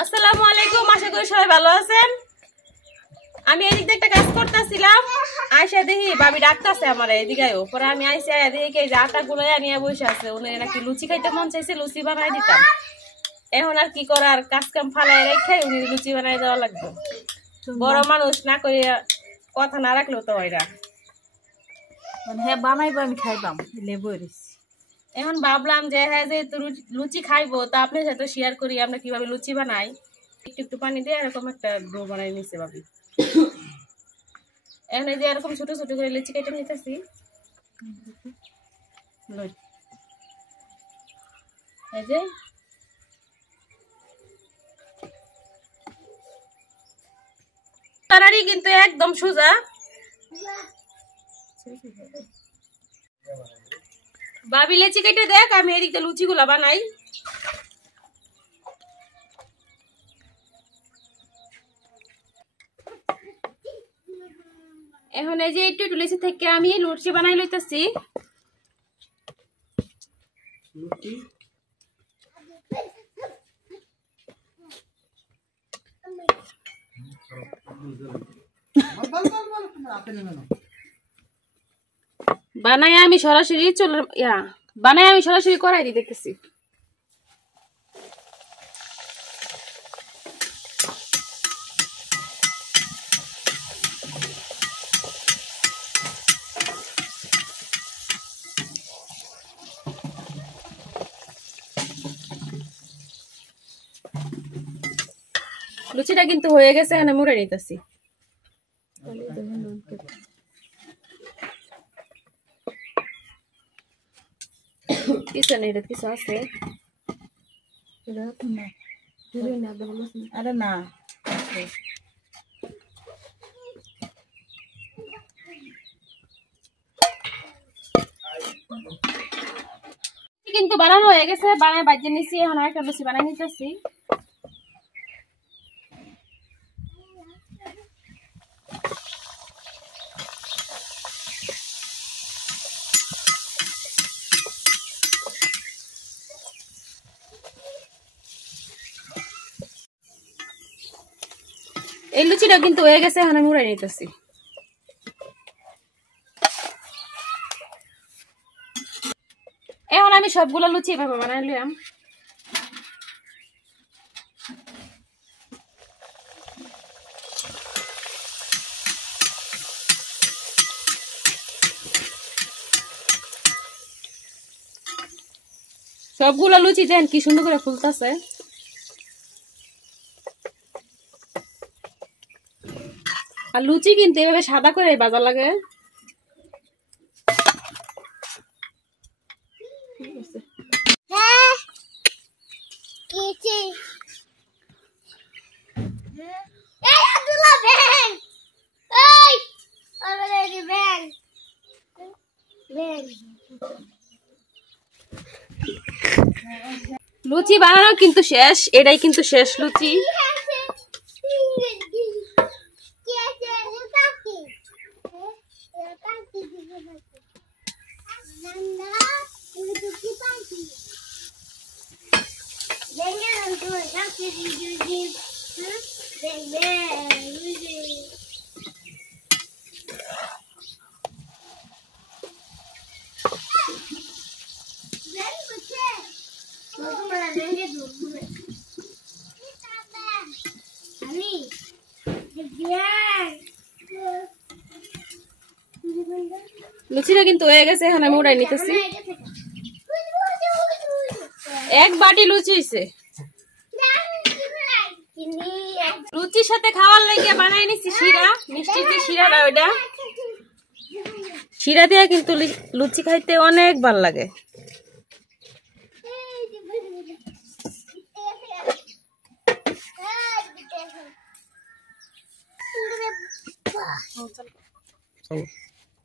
আসসালামু আলাইকুম, আশা করি সবাই ভালো আছেন। আমি এদিকে একটা কাজ করতেছিলাম, আয়সা দেখি ভাবি ডাকতেছে আমার এদিকেও। পরে আমি আইসা দেখি যে আটা গুলোয়া নিয়ে বসে আছে, উনি নাকি লুচি খাইতে মন চাইছে, লুচি বানাই দিতাম। এখন আর কি করার, কাজ কাম ফালাই রেখে উনি লুচি বানাই দেওয়া লাগবে। বড় মানুষ না করে কথা না রাখলেও তো হয় না। হ্যাঁ বানাইবো, আমি খাইবাম লেবু। এখন ভাবলাম যে হ্যাঁ যেহেতু লুচি খাইবো, তা আপনার সাথে শেয়ার করি আমরা কিভাবে লুচি বানাই। একটু একটু পানি দিয়ে এরকম একটা ডো বানাই নিচ্ছে ভাবি। এখন এই যে এরকম ছোট ছোট করে লুচি কেটে নিতেছি। এই যে তারারি কিন্তু একদম সোজা। ভাবি লুচি কেটে দেখ, আমি এদিকে লুচি গুলা বানাই। এখন এই যে একটু লুচি থেকে আমি লুচি বানাই লইতেছি। বানাই আমি সরাসরি করাই দিতেছি। লুচিটা কিন্তু হয়ে গেছে, এখানে মুড়ে নিতেছি। পিছনে এটা কিছু আছে? আরে না, কিন্তু বানানো হয়ে গেছে, বানায় বাজিয়ে নিছি। এখন একটা লুচি বানাই নিতেছি। এই লুচিটা কিন্তু হয়ে গেছে, এখন মুড়ে নিতেছি। এখন আমি সবগুলো লুচি এভাবে বানাই নিলাম। সবগুলো লুচি দেন কি সুন্দর করে ফুলতেছে। আর লুচি কিন্তু এভাবে সাদা করে ভাজা লাগে। লুচি বানানো কিন্তু শেষ, এটাই কিন্তু শেষ লুচি। লুচিটা কিন্তু হয়ে গেছে, এখন আমি উড়াই নিতেছি। এক বাটি লুচি হইছে। লুচির সাথে খাওয়ার লাগে বানাই নিছি শিরা, মিষ্টি যে শিরাটা ওইটা। শিরা দিয়ে কিন্তু লুচি খাইতে অনেক ভালো লাগে।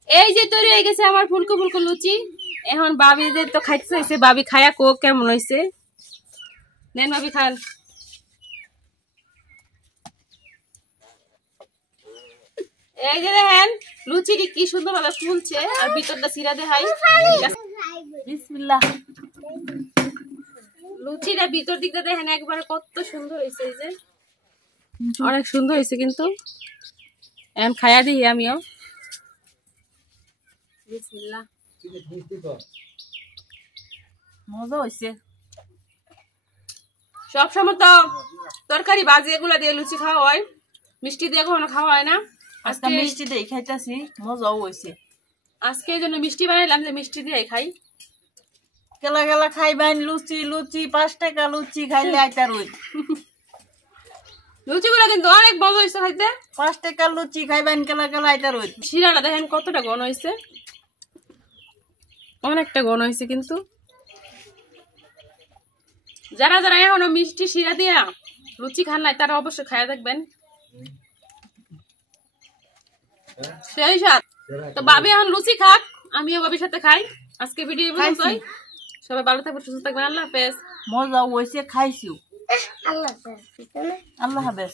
এই যে তৈরি হয়ে গেছে আমার ফুলকো ফুলকো লুচি। এখন বাবিদের তো খাইতে চাইছে, বাবি খায়া কো কেমন হয়েছে। নেন ভাবি খান। এই যে দেখেন লুচিটি কি সুন্দর ভাবে ফুলছে আর ভিতরটা চিরা দেখাই বিসমিল্লাহ। লুচিটা ভিতর দিকটা দেখেন একবারে কত সুন্দর হয়েছে এই যে অনেক সুন্দর হয়েছে কিন্তু এখন খাইয়া দিই আমিও বিসমিল্লাহ মজা হয়েছে। সবসময় তো তরকারি ভাজি এগুলা দিয়ে লুচি খাওয়া হয়, মিষ্টি দিয়ে কখনো খাওয়া হয় না। আজকে মিষ্টি দিয়ে খাইতেছি, মজাও হয়েছে। আজকে এই জন্য মিষ্টি বানাইলাম যে মিষ্টি দিয়ে খাই। কেলা কেলা খাইবেন লুচি, লুচি 5 টাকা লুচি খাইলে আইতার ওই লুচিগুলো কিন্তু অনেক মজা হয়েছে খাইতে। 5 টাকা লুচি খাইবেন কেলা কেলা আইতার ওই। শিরাটা দেখেন কতটা ঘন হয়েছে, অনেকটা ঘন হয়েছে কিন্তু। যারা যারা এখনো মিষ্টি শিরা দিয়া লুচি খান নাই তারা অবশ্যই খাইয়া দেখবেন, সেই স্বাদ। তো ভাবি এখন লুচি খাক, আমিও ভাবির সাথে খাই। আজকে ভিডিও পর্যন্তই, সবাই ভালো থাকবেন, সুস্থ থাকবেন, আল্লাহ হাফেজ। মজাও হয়েছে, খাইছিও। আল্লাহ হাফেজ।